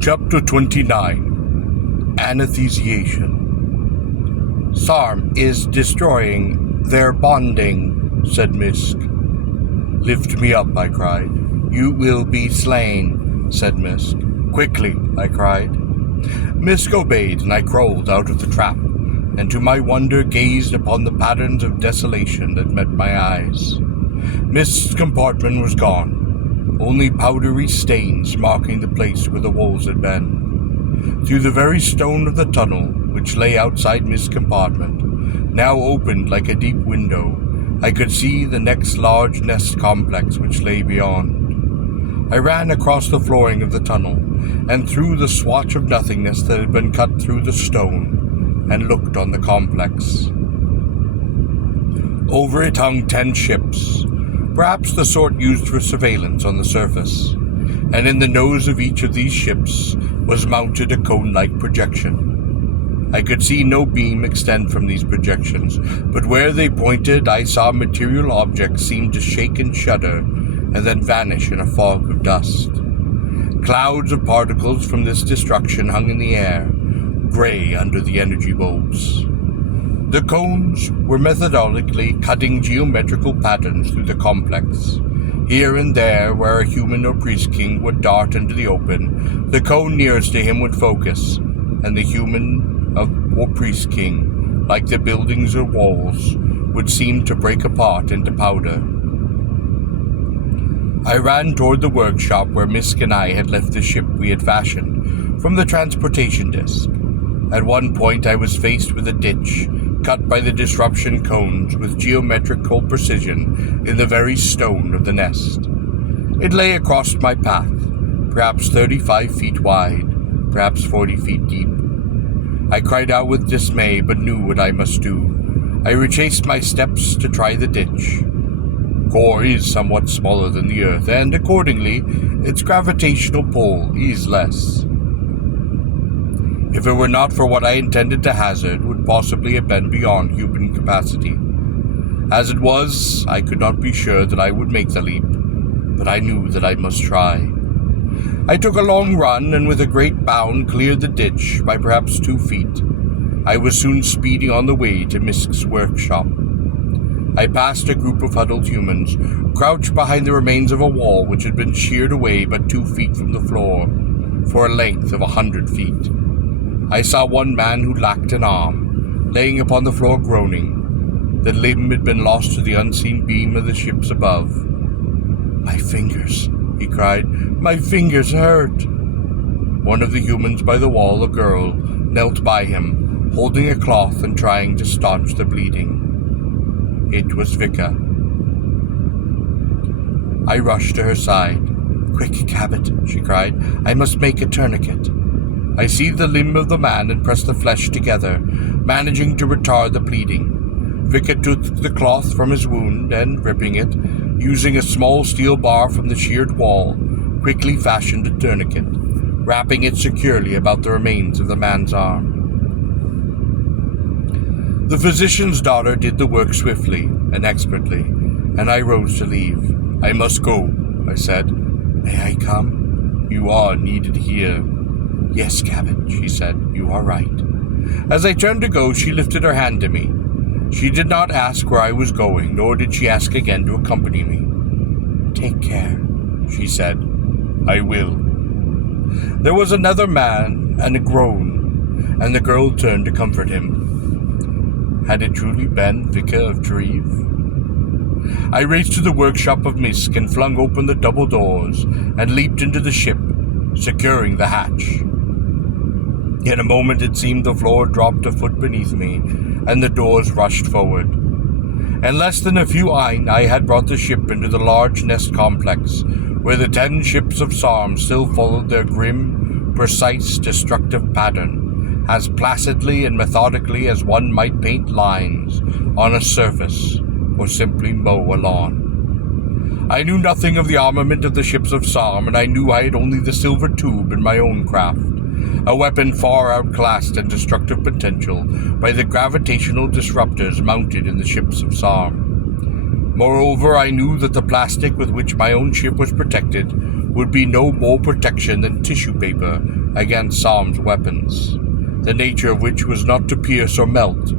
Chapter 29. Anesthetization. Sarm is destroying their bonding, said Misk. Lift me up, I cried. You will be slain, said Misk. Quickly, I cried. Misk obeyed, and I crawled out of the trap, and to my wonder gazed upon the patterns of desolation that met my eyes. Misk's compartment was gone, only powdery stains marking the place where the walls had been. Through the very stone of the tunnel, which lay outside Misk's compartment, now opened like a deep window, I could see the next large nest complex which lay beyond. I ran across the flooring of the tunnel, and through the swatch of nothingness that had been cut through the stone, and looked on the complex. Over it hung 10 ships, perhaps the sort used for surveillance on the surface, and in the nose of each of these ships was mounted a cone-like projection. I could see no beam extend from these projections, but where they pointed I saw material objects seem to shake and shudder, and then vanish in a fog of dust. Clouds of particles from this destruction hung in the air, gray under the energy bulbs. The cones were methodically cutting geometrical patterns through the complex. Here and there, where a human or priest king would dart into the open, the cone nearest to him would focus, and the human or priest king, like the buildings or walls, would seem to break apart into powder. I ran toward the workshop where Misk and I had left the ship we had fashioned from the transportation disk. At one point I was faced with a ditch, cut by the disruption cones with geometrical precision in the very stone of the nest. It lay across my path, perhaps 35 feet wide, perhaps 40 feet deep. I cried out with dismay, but knew what I must do. I retraced my steps to try the ditch. Gor is somewhat smaller than the Earth, and accordingly, its gravitational pull is less. If it were not for what I intended to hazard, would possibly have been beyond human capacity. As it was, I could not be sure that I would make the leap, but I knew that I must try. I took a long run, and with a great bound cleared the ditch by perhaps 2 feet. I was soon speeding on the way to Misk's workshop. I passed a group of huddled humans, crouched behind the remains of a wall which had been sheared away but 2 feet from the floor, for a length of 100 feet. I saw one man who lacked an arm, laying upon the floor groaning. The limb had been lost to the unseen beam of the ships above. "My fingers," he cried. "My fingers hurt." One of the humans by the wall, a girl, knelt by him, holding a cloth and trying to staunch the bleeding. It was Vika. I rushed to her side. "Quick, Cabot," she cried. "I must make a tourniquet." I seized the limb of the man and pressed the flesh together, managing to retard the bleeding. Vika took the cloth from his wound and, ripping it, using a small steel bar from the sheared wall, quickly fashioned a tourniquet, wrapping it securely about the remains of the man's arm. The physician's daughter did the work swiftly and expertly, and I rose to leave. "I must go," I said. "May I come?" "You are needed here." "Yes, Cabot," she said. "You are right." As I turned to go, she lifted her hand to me. She did not ask where I was going, nor did she ask again to accompany me. "Take care," she said. "I will." There was another man and a groan, and the girl turned to comfort him. Had it truly been Vika of Treve? I raced to the workshop of Misk and flung open the double doors and leaped into the ship, securing the hatch. In a moment it seemed the floor dropped a foot beneath me, and the doors rushed forward. In less than a few ain I had brought the ship into the large nest complex, where the 10 ships of Sarm still followed their grim, precise, destructive pattern, as placidly and methodically as one might paint lines on a surface, or simply mow a lawn. I knew nothing of the armament of the ships of Sarm, and I knew I had only the silver tube in my own craft, a weapon far outclassed in destructive potential by the gravitational disruptors mounted in the ships of Sarm. Moreover, I knew that the plastic with which my own ship was protected would be no more protection than tissue paper against Psalm's weapons, the nature of which was not to pierce or melt,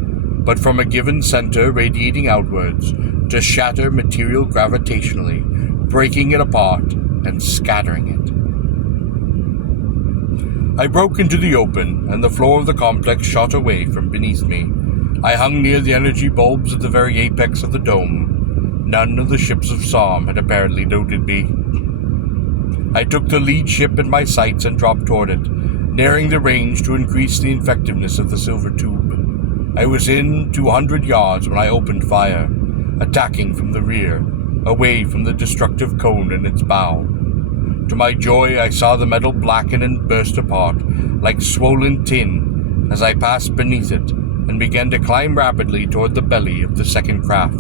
but from a given center radiating outwards to shatter material gravitationally, breaking it apart and scattering it. I broke into the open, and the floor of the complex shot away from beneath me. I hung near the energy bulbs at the very apex of the dome. None of the ships of Psalm had apparently noted me. I took the lead ship in my sights and dropped toward it, narrowing the range to increase the effectiveness of the silver tube. I was in 200 yards when I opened fire, attacking from the rear, away from the destructive cone in its bow. To my joy, I saw the metal blacken and burst apart like swollen tin as I passed beneath it and began to climb rapidly toward the belly of the second craft,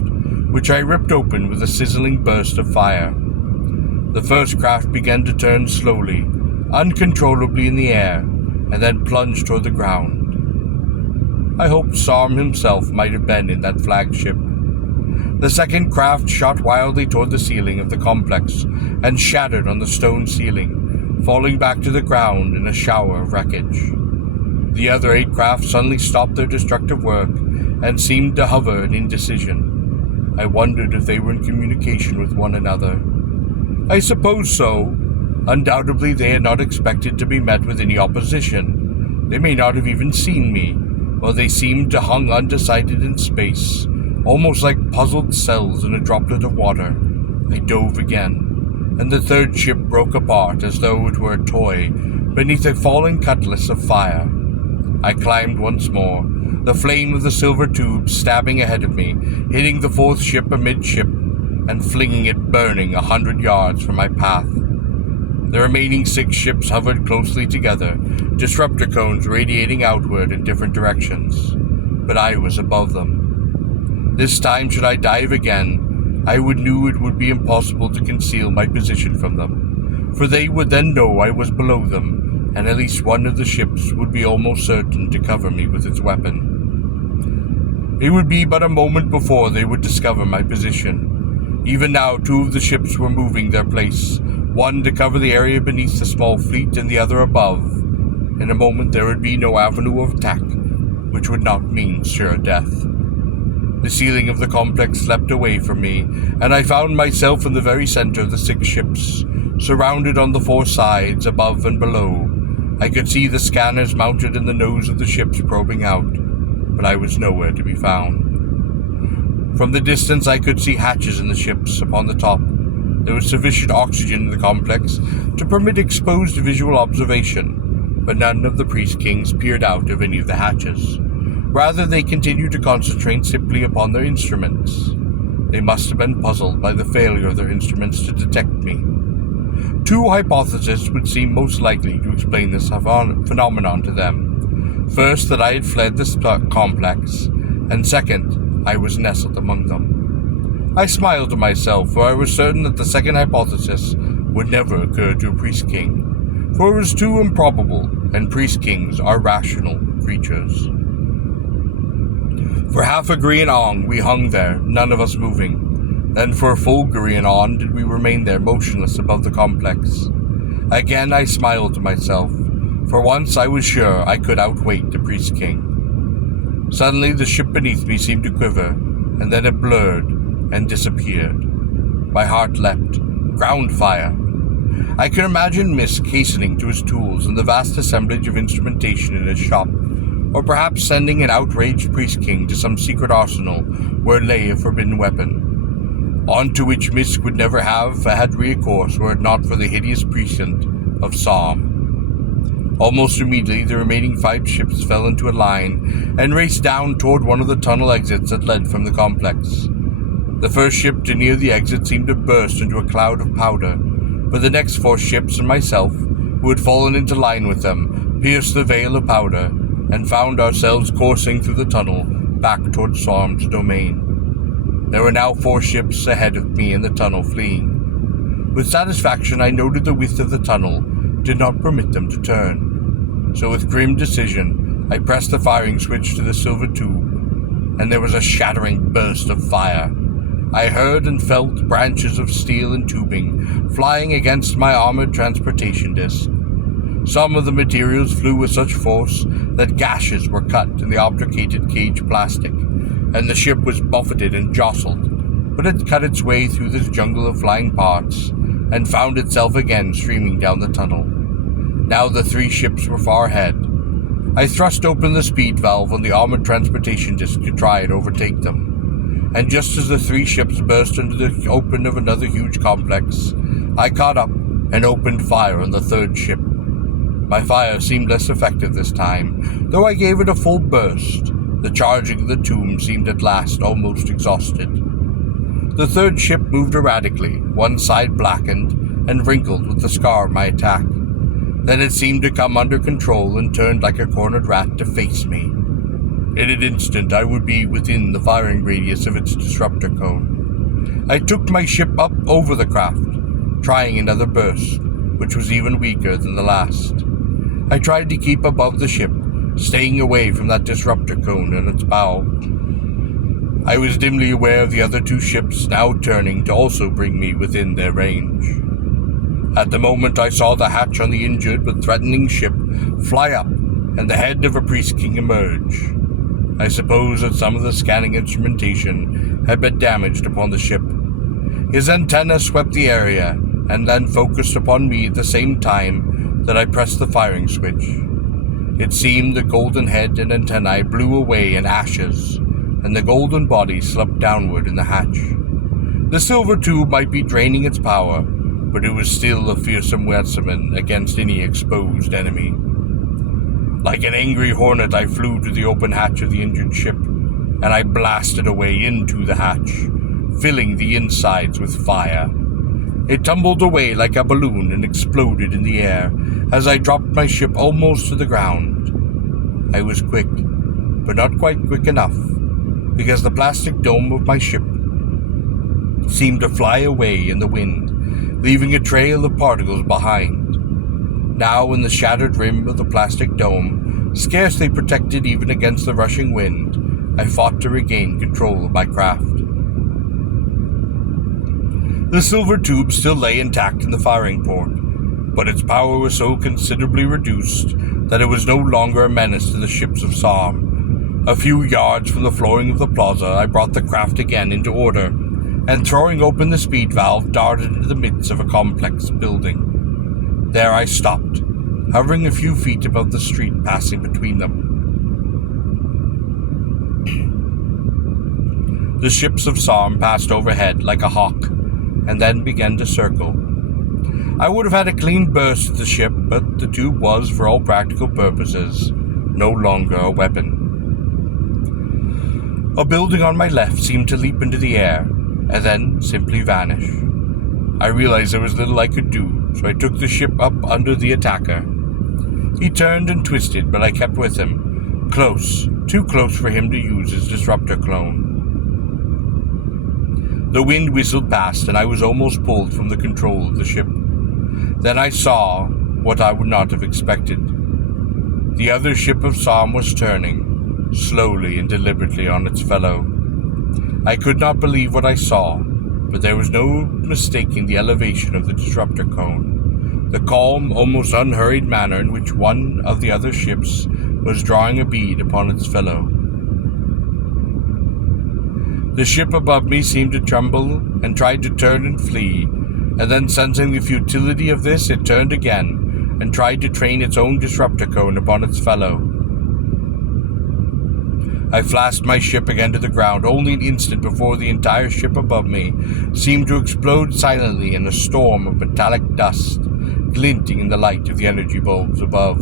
which I ripped open with a sizzling burst of fire. The first craft began to turn slowly, uncontrollably in the air, and then plunged toward the ground. I hoped Psalm himself might have been in that flagship. The second craft shot wildly toward the ceiling of the complex and shattered on the stone ceiling, falling back to the ground in a shower of wreckage. The other 8 craft suddenly stopped their destructive work and seemed to hover in indecision. I wondered if they were in communication with one another. I suppose so. Undoubtedly they had not expected to be met with any opposition. They may not have even seen me, while they seemed to hung undecided in space, almost like puzzled cells in a droplet of water. I dove again, and the third ship broke apart as though it were a toy beneath a falling cutlass of fire. I climbed once more, the flame of the silver tube stabbing ahead of me, hitting the fourth ship amidship, and flinging it burning 100 yards from my path. The remaining 6 ships hovered closely together, disruptor cones radiating outward in different directions, but I was above them. This time, should I dive again, I knew it would be impossible to conceal my position from them, for they would then know I was below them, and at least one of the ships would be almost certain to cover me with its weapon. It would be but a moment before they would discover my position. Even now, 2 of the ships were moving their place, one to cover the area beneath the small fleet and the other above. In a moment there would be no avenue of attack, which would not mean sure death. The ceiling of the complex leapt away from me, and I found myself in the very center of the 6 ships, surrounded on the 4 sides, above and below. I could see the scanners mounted in the nose of the ships probing out, but I was nowhere to be found. From the distance I could see hatches in the ships upon the top. There was sufficient oxygen in the complex to permit exposed visual observation, but none of the priest kings peered out of any of the hatches. Rather, they continued to concentrate simply upon their instruments. They must have been puzzled by the failure of their instruments to detect me. 2 hypotheses would seem most likely to explain this phenomenon to them. First, that I had fled this complex, and second, I was nestled among them. I smiled to myself, for I was certain that the second hypothesis would never occur to a priest king, for it was too improbable, and priest kings are rational creatures. For half a Grianong we hung there, none of us moving. Then for a full Grianon did we remain there motionless above the complex. Again I smiled to myself. For once I was sure I could outwait the priest king. Suddenly the ship beneath me seemed to quiver, and then it blurred and disappeared. My heart leapt. Ground fire! I could imagine Misk hastening to his tools and the vast assemblage of instrumentation in his shop, or perhaps sending an outraged priest king to some secret arsenal where lay a forbidden weapon, on to which Misk would never have had recourse were it not for the hideous precinct of Psalm. Almost immediately the remaining 5 ships fell into a line and raced down toward one of the tunnel exits that led from the complex. The first ship to near the exit seemed to burst into a cloud of powder, but the next 4 ships and myself, who had fallen into line with them, pierced the veil of powder and found ourselves coursing through the tunnel back toward Psalm's domain. There were now 4 ships ahead of me in the tunnel fleeing. With satisfaction I noted the width of the tunnel did not permit them to turn. So with grim decision I pressed the firing switch to the silver tube, and there was a shattering burst of fire. I heard and felt branches of steel and tubing flying against my armored transportation disc. Some of the materials flew with such force that gashes were cut in the obfuscated cage plastic, and the ship was buffeted and jostled, but it cut its way through this jungle of flying parts and found itself again streaming down the tunnel. Now the three ships were far ahead. I thrust open the speed valve on the armored transportation disc to try and overtake them, and just as the three ships burst into the open of another huge complex, I caught up and opened fire on the third ship. My fire seemed less effective this time, though I gave it a full burst. The charging of the tomb seemed at last almost exhausted. The third ship moved erratically, one side blackened and wrinkled with the scar of my attack. Then it seemed to come under control and turned like a cornered rat to face me. In an instant I would be within the firing radius of its disruptor cone. I took my ship up over the craft, trying another burst, which was even weaker than the last. I tried to keep above the ship, staying away from that disruptor cone and its bow. I was dimly aware of the other two ships now turning to also bring me within their range. At the moment I saw the hatch on the injured but threatening ship fly up and the head of a priest king emerge. I suppose that some of the scanning instrumentation had been damaged upon the ship. His antenna swept the area and then focused upon me at the same time that I pressed the firing switch. It seemed the golden head and antennae blew away in ashes, and the golden body slumped downward in the hatch. The silver tube might be draining its power, but it was still a fearsome weapon against any exposed enemy. Like an angry hornet, I flew to the open hatch of the injured ship, and I blasted away into the hatch, filling the insides with fire. It tumbled away like a balloon and exploded in the air as I dropped my ship almost to the ground. I was quick, but not quite quick enough, because the plastic dome of my ship seemed to fly away in the wind, leaving a trail of particles behind. Now in the shattered rim of the plastic dome, scarcely protected even against the rushing wind, I fought to regain control of my craft. The silver tube still lay intact in the firing port, but its power was so considerably reduced that it was no longer a menace to the ships of Sarm. A few yards from the flooring of the plaza, I brought the craft again into order, and throwing open the speed valve, darted into the midst of a complex building. There I stopped, hovering a few feet above the street passing between them. The ships of Sarm passed overhead like a hawk, and then began to circle. I would have had a clean burst at the ship, but the tube was, for all practical purposes, no longer a weapon. A building on my left seemed to leap into the air, and then simply vanish. I realized there was little I could do, so I took the ship up under the attacker. He turned and twisted, but I kept with him, close, too close for him to use his disruptor clone. The wind whistled past, and I was almost pulled from the control of the ship. Then I saw what I would not have expected. The other ship of Sarm was turning, slowly and deliberately on its fellow. I could not believe what I saw, but there was no mistaking the elevation of the disruptor cone, the calm, almost unhurried manner in which one of the other ships was drawing a bead upon its fellow. The ship above me seemed to tremble and tried to turn and flee, and then sensing the futility of this, it turned again and tried to train its own disruptor cone upon its fellow. I flashed my ship again to the ground only an instant before the entire ship above me seemed to explode silently in a storm of metallic dust, glinting in the light of the energy bulbs above.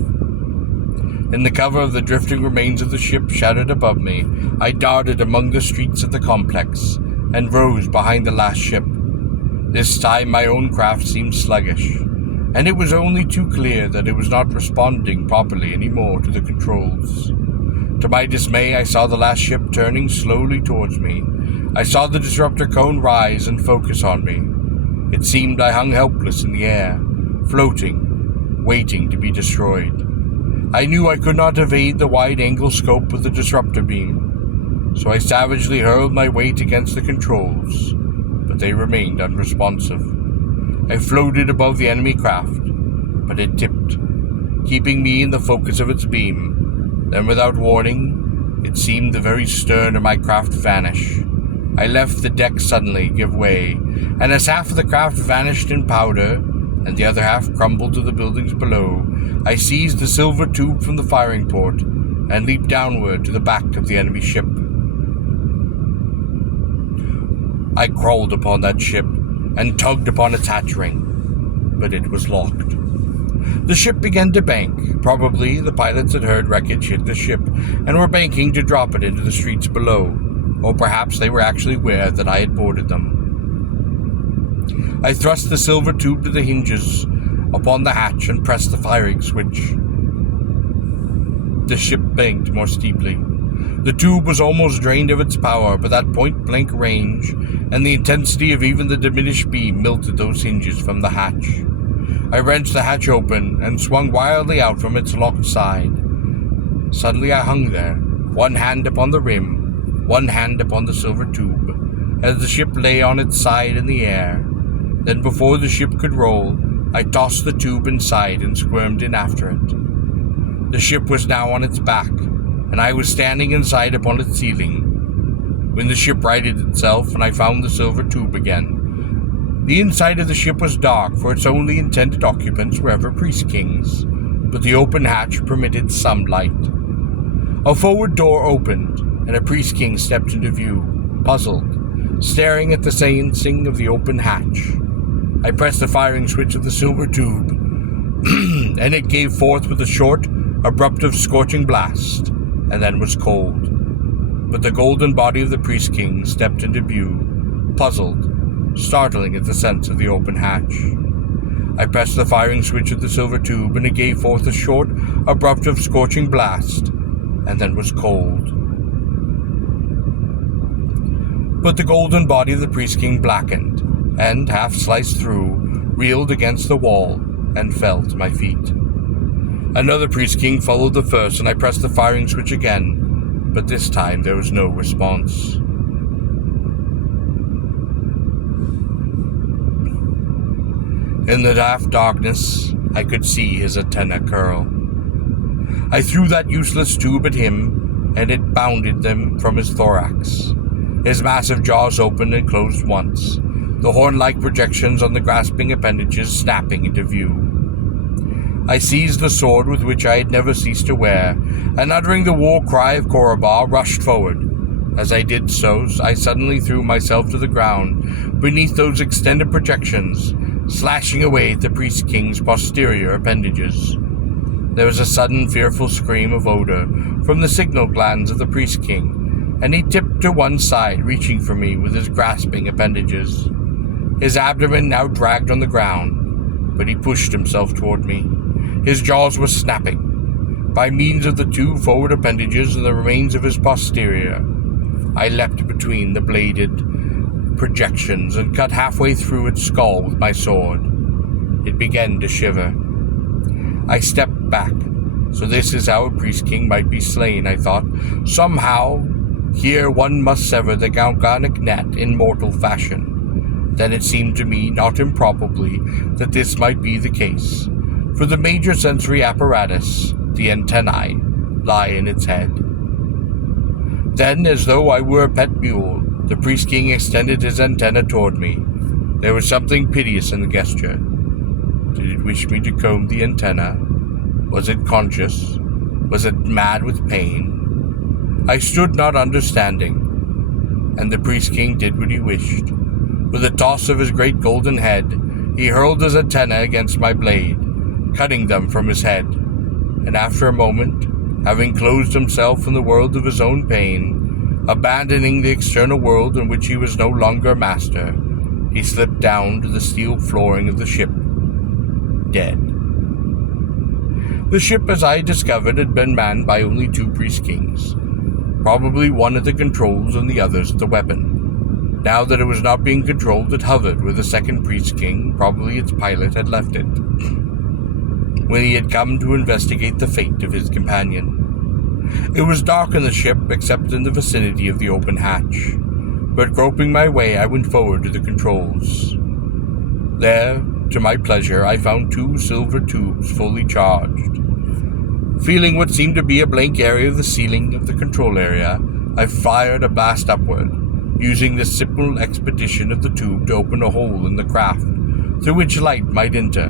In the cover of the drifting remains of the ship shattered above me, I darted among the streets of the complex and rose behind the last ship. This time my own craft seemed sluggish, and it was only too clear that it was not responding properly anymore to the controls. To my dismay, I saw the last ship turning slowly towards me. I saw the disruptor cone rise and focus on me. It seemed I hung helpless in the air, floating, waiting to be destroyed. I knew I could not evade the wide-angle scope of the disruptor beam, so I savagely hurled my weight against the controls, but they remained unresponsive. I floated above the enemy craft, but it tipped, keeping me in the focus of its beam. Then, without warning, it seemed the very stern of my craft vanish. I left the deck suddenly give way, and as half of the craft vanished in powder, and the other half crumbled to the buildings below, I seized the silver tube from the firing port and leaped downward to the back of the enemy ship. I crawled upon that ship and tugged upon its hatch ring, but it was locked. The ship began to bank. Probably the pilots had heard wreckage hit the ship and were banking to drop it into the streets below, or perhaps they were actually aware that I had boarded them. I thrust the silver tube to the hinges upon the hatch and pressed the firing switch. The ship banked more steeply. The tube was almost drained of its power, but that point-blank range and the intensity of even the diminished beam melted those hinges from the hatch. I wrenched the hatch open and swung wildly out from its locked side. Suddenly I hung there, one hand upon the rim, one hand upon the silver tube, as the ship lay on its side in the air. Then before the ship could roll, I tossed the tube inside and squirmed in after it. The ship was now on its back, and I was standing inside upon its ceiling, when the ship righted itself and I found the silver tube again. The inside of the ship was dark, for its only intended occupants were ever priest-kings, but the open hatch permitted some light. A forward door opened, and a priest-king stepped into view, puzzled, staring at the sainsing of the open hatch. I pressed the firing switch of the silver tube, and it gave forth with a short, abrupt, scorching blast, and then was cold. But the golden body of the priest-king stepped into view, puzzled, startling at the sense of the open hatch. I pressed the firing switch of the silver tube, and it gave forth a short, abrupt, scorching blast, and then was cold. But the golden body of the priest-king blackened, and, half sliced through, reeled against the wall, and fell to my feet. Another priest-king followed the first, and I pressed the firing switch again, but this time there was no response. In the half darkness, I could see his antenna curl. I threw that useless tube at him, and it bounded them from his thorax. His massive jaws opened and closed once, the horn-like projections on the grasping appendages snapping into view. I seized the sword with which I had never ceased to wear, and uttering the war cry of Korobar, rushed forward. As I did so, I suddenly threw myself to the ground beneath those extended projections, slashing away at the priest-king's posterior appendages. There was a sudden fearful scream of odor from the signal glands of the priest-king, and he tipped to one side, reaching for me with his grasping appendages. His abdomen now dragged on the ground, but he pushed himself toward me. His jaws were snapping. By means of the two forward appendages and the remains of his posterior, I leapt between the bladed projections and cut halfway through its skull with my sword. It began to shiver. I stepped back. So this is how a priest-king might be slain, I thought. Somehow, here one must sever the galvanic net in mortal fashion. Then it seemed to me, not improbably, that this might be the case, for the major sensory apparatus, the antennae, lie in its head. Then, as though I were a pet mule, the priest-king extended his antenna toward me. There was something piteous in the gesture. Did it wish me to comb the antenna? Was it conscious? Was it mad with pain? I stood not understanding, and the priest-king did what he wished. With a toss of his great golden head, he hurled his antennae against my blade, cutting them from his head, and after a moment, having closed himself in the world of his own pain, abandoning the external world in which he was no longer master, he slipped down to the steel flooring of the ship, dead. The ship, as I discovered, had been manned by only two priest-kings, probably one at the controls and the others at the weapon. Now that it was not being controlled, it hovered with a second priest-king. Probably its pilot had left it when he had come to investigate the fate of his companion. It was dark in the ship, except in the vicinity of the open hatch, but groping my way, I went forward to the controls. There, to my pleasure, I found 2 silver tubes fully charged. Feeling what seemed to be a blank area of the ceiling of the control area, I fired a blast upward, using the simple expedition of the tube to open a hole in the craft, through which light might enter.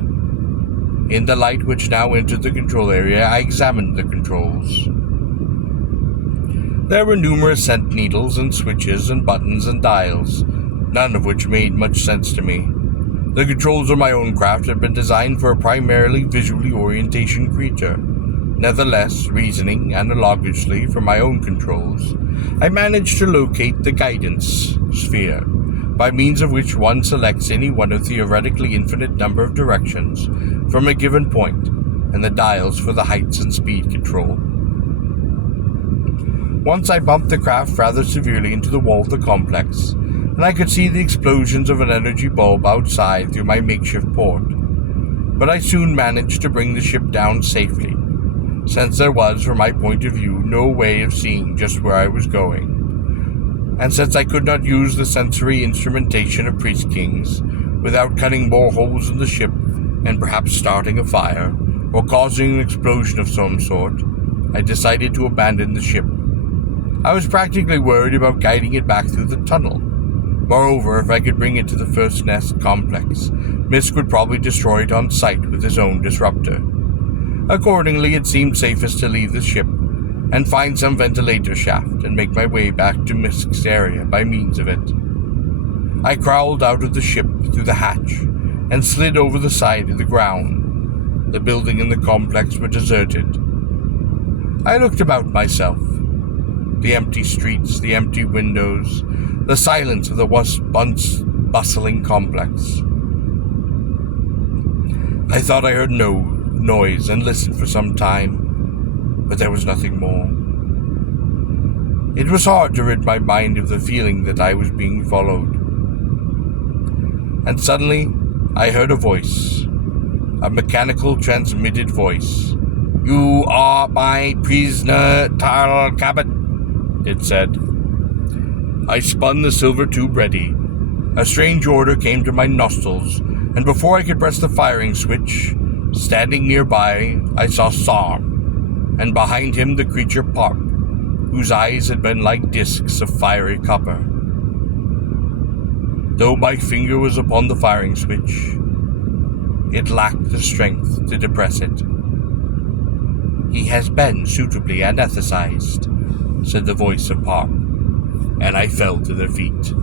In the light which now entered the control area, I examined the controls. There were numerous scent needles and switches and buttons and dials, none of which made much sense to me. The controls of my own craft had been designed for a primarily visually orientation creature. Nevertheless, reasoning analogously for my own controls, I managed to locate the guidance sphere, by means of which one selects any one of theoretically infinite number of directions from a given point, and the dials for the heights and speed control. Once I bumped the craft rather severely into the wall of the complex, and I could see the explosions of an energy bulb outside through my makeshift port. But I soon managed to bring the ship down safely, since there was, from my point of view, no way of seeing just where I was going. And since I could not use the sensory instrumentation of Priest Kings without cutting more holes in the ship and perhaps starting a fire, or causing an explosion of some sort, I decided to abandon the ship. I was practically worried about guiding it back through the tunnel. Moreover, if I could bring it to the First Nest complex, Misk would probably destroy it on sight with his own disruptor. Accordingly, it seemed safest to leave the ship and find some ventilator shaft and make my way back to Misk's area by means of it. I crawled out of the ship through the hatch and slid over the side of the ground. The building and the complex were deserted. I looked about myself. The empty streets, the empty windows, the silence of the once bustling complex. I thought I heard no noise and listened for some time, but there was nothing more. It was hard to rid my mind of the feeling that I was being followed. And suddenly, I heard a voice, a mechanical transmitted voice. "You are my prisoner, Tal Cabot," it said. I spun the silver tube ready. A strange odor came to my nostrils, and before I could press the firing switch, standing nearby, I saw Sarm, and behind him the creature Parp, whose eyes had been like discs of fiery copper. Though my finger was upon the firing switch, it lacked the strength to depress it. "He has been suitably anesthetized," said the voice of Parp, and I fell to their feet.